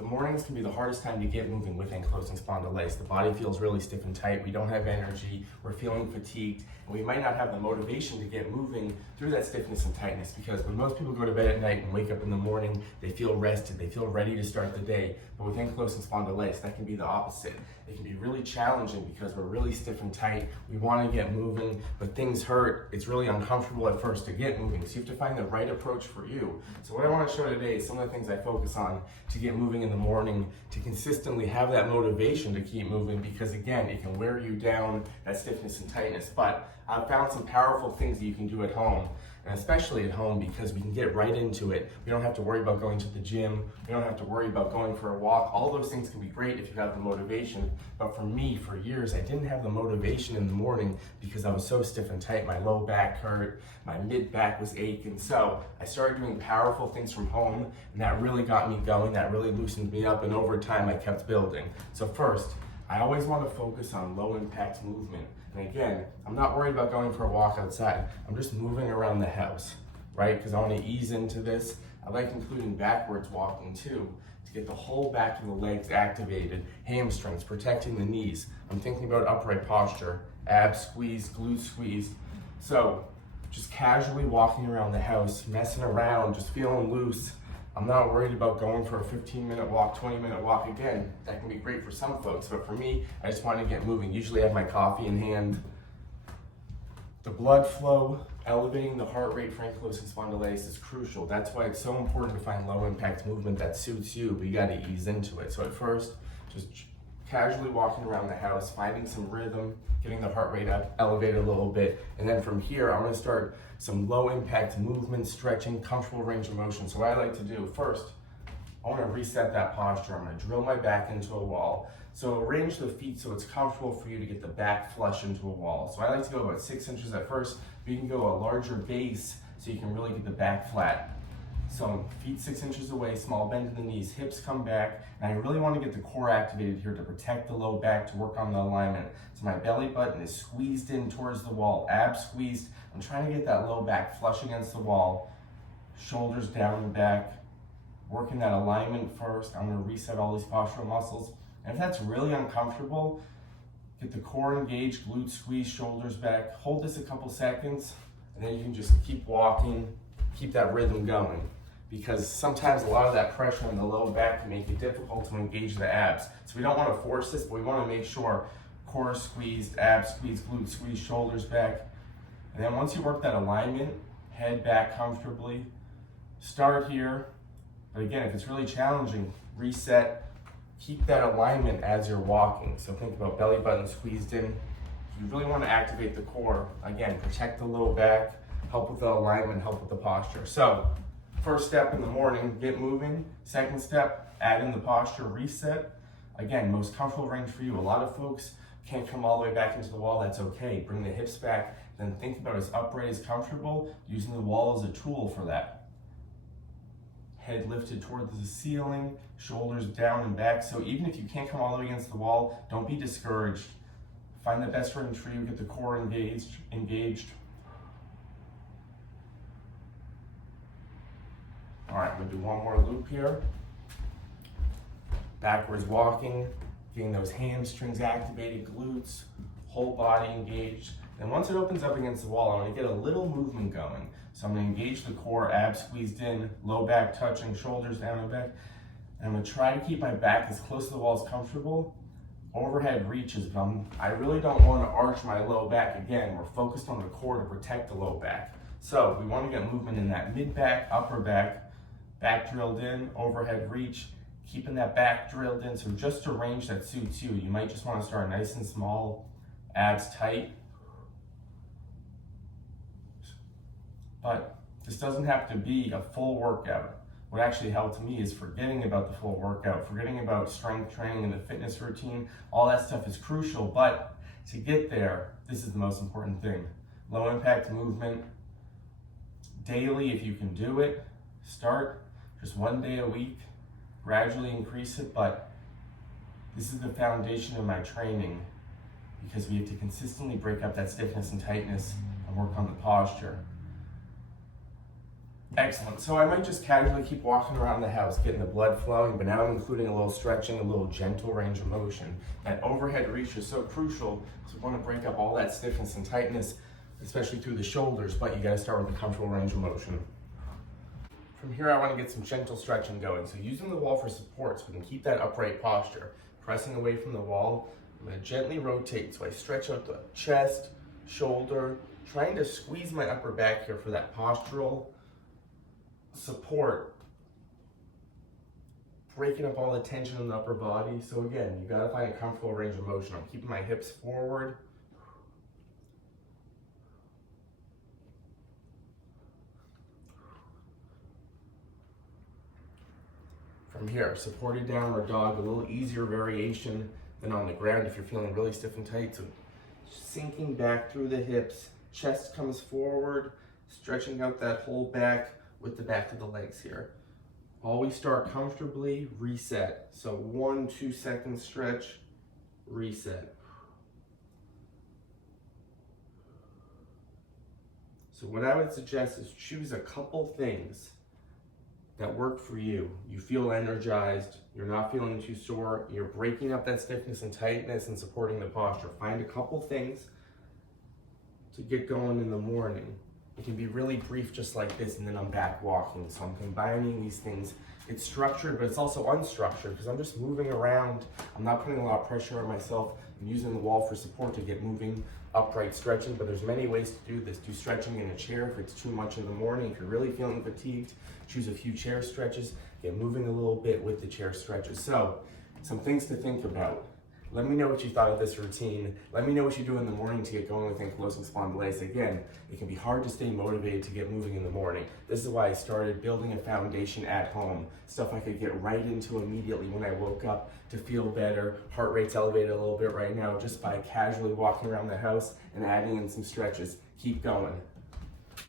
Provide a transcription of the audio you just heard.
The mornings can be the hardest time to get moving with ankylosing spondylitis. The body feels really stiff and tight. We don't have energy. We're feeling fatigued. And we might not have the motivation to get moving through that stiffness and tightness, because when most people go to bed at night and wake up in the morning, they feel rested. They feel ready to start the day. But with ankylosing spondylitis, that can be the opposite. It can be really challenging because we're really stiff and tight. We want to get moving, but things hurt. It's really uncomfortable at first to get moving. So you have to find the right approach for you. So what I want to show today is some of the things I focus on to get moving in the morning, to consistently have that motivation to keep moving, because again, it can wear you down, that stiffness and tightness. But I've found some powerful things that you can do at home, and especially at home, because we can get right into it. We don't have to worry about going to the gym. We don't have to worry about going for a walk. All those things can be great if you have the motivation. But for me, for years, I didn't have the motivation in the morning because I was so stiff and tight. My low back hurt, my mid back was aching. So I started doing powerful things from home, and that really got me going. That really loosened me up, and over time, I kept building. So first, I always want to focus on low impact movement. And again, I'm not worried about going for a walk outside. I'm just moving around the house, right? Because I want to ease into this. I like including backwards walking too, to get the whole back of the legs activated, hamstrings, protecting the knees. I'm thinking about upright posture, abs squeeze, glutes squeeze. So just casually walking around the house, messing around, just feeling loose. I'm not worried about going for a 15-minute walk, 20-minute walk. Again, that can be great for some folks, but for me, I just want to get moving. Usually I have my coffee in hand. The blood flow, elevating the heart rate for ankylosing spondylitis is crucial. That's why it's so important to find low impact movement that suits you, but you got to ease into it. So at first, just casually walking around the house, finding some rhythm, getting the heart rate up, elevate a little bit. And then from here, I'm gonna start some low impact movement, stretching, comfortable range of motion. So what I like to do first, I wanna reset that posture. I'm gonna drill my back into a wall. So arrange the feet so it's comfortable for you to get the back flush into a wall. So I like to go about 6 inches at first, but you can go a larger base so you can really get the back flat. So feet 6 inches away, small bend in the knees, hips come back, and I really want to get the core activated here to protect the low back, to work on the alignment. So my belly button is squeezed in towards the wall, abs squeezed. I'm trying to get that low back flush against the wall, shoulders down and back, working that alignment first. I'm going to reset all these postural muscles. And if that's really uncomfortable, get the core engaged, glutes squeeze, shoulders back. Hold this a couple seconds, and then you can just keep walking, keep that rhythm going. Because sometimes a lot of that pressure on the low back can make it difficult to engage the abs. So we don't want to force this, but we want to make sure core squeezed, abs squeezed, glutes squeezed, shoulders back. And then once you work that alignment, head back comfortably. Start here, but again, if it's really challenging, reset. Keep that alignment as you're walking. So think about belly button squeezed in. You really want to activate the core. Again, protect the low back, help with the alignment, help with the posture. So first step in the morning, get moving. Second step, add in the posture, reset. Again, most comfortable range for you. A lot of folks can't come all the way back into the wall. That's okay. Bring the hips back. Then think about as upright as comfortable, using the wall as a tool for that. Head lifted towards the ceiling, shoulders down and back. So even if you can't come all the way against the wall, don't be discouraged. Find the best range for you. Get the core engaged. All right, we'll do one more loop here. Backwards walking, getting those hamstrings activated, glutes, whole body engaged. And once it opens up against the wall, I'm gonna get a little movement going. So I'm gonna engage the core, abs squeezed in, low back touching, shoulders down and back. And I'm gonna try to keep my back as close to the wall as comfortable. Overhead reaches, but I really don't wanna arch my low back. Again, we're focused on the core to protect the low back. So we wanna get movement in that mid back, upper back, back drilled in, overhead reach, keeping that back drilled in. So just a range that suits you. You might just want to start nice and small, abs tight. But this doesn't have to be a full workout. What actually helped me is forgetting about the full workout, forgetting about strength training and the fitness routine. All that stuff is crucial, but to get there, this is the most important thing. Low impact movement, daily if you can do it. Start just 1 day a week, gradually increase it, but this is the foundation of my training, because we have to consistently break up that stiffness and tightness and work on the posture. Excellent. So I might just casually keep walking around the house, getting the blood flowing, but now I'm including a little stretching, a little gentle range of motion. That overhead reach is so crucial because we want to break up all that stiffness and tightness, especially through the shoulders, but you got to start with a comfortable range of motion. From here, I want to get some gentle stretching going. So using the wall for support so we can keep that upright posture. Pressing away from the wall, I'm going to gently rotate so I stretch out the chest, shoulder, trying to squeeze my upper back here for that postural support, breaking up all the tension in the upper body. So again, you gotta find a comfortable range of motion. I'm keeping my hips forward. From here, supported downward dog, a little easier variation than on the ground if you're feeling really stiff and tight. So sinking back through the hips, chest comes forward, stretching out that whole back with the back of the legs here. Always start comfortably, reset. So 1-2 second stretch, reset. So what I would suggest is choose a couple things that work for you. You feel energized, you're not feeling too sore, you're breaking up that stiffness and tightness and supporting the posture. Find a couple things to get going in the morning. It can be really brief just like this, and then I'm back walking. So I'm combining these things. It's structured, but it's also unstructured because I'm just moving around. I'm not putting a lot of pressure on myself. I'm using the wall for support to get moving, upright stretching, but there's many ways to do this. Do stretching in a chair if it's too much in the morning. If you're really feeling fatigued, choose a few chair stretches. Get moving a little bit with the chair stretches. So some things to think about. Let me know what you thought of this routine. Let me know what you do in the morning to get going with ankylosing spondylitis. Again, it can be hard to stay motivated to get moving in the morning. This is why I started building a foundation at home. Stuff I could get right into immediately when I woke up to feel better. Heart rate's elevated a little bit right now just by casually walking around the house and adding in some stretches. Keep going.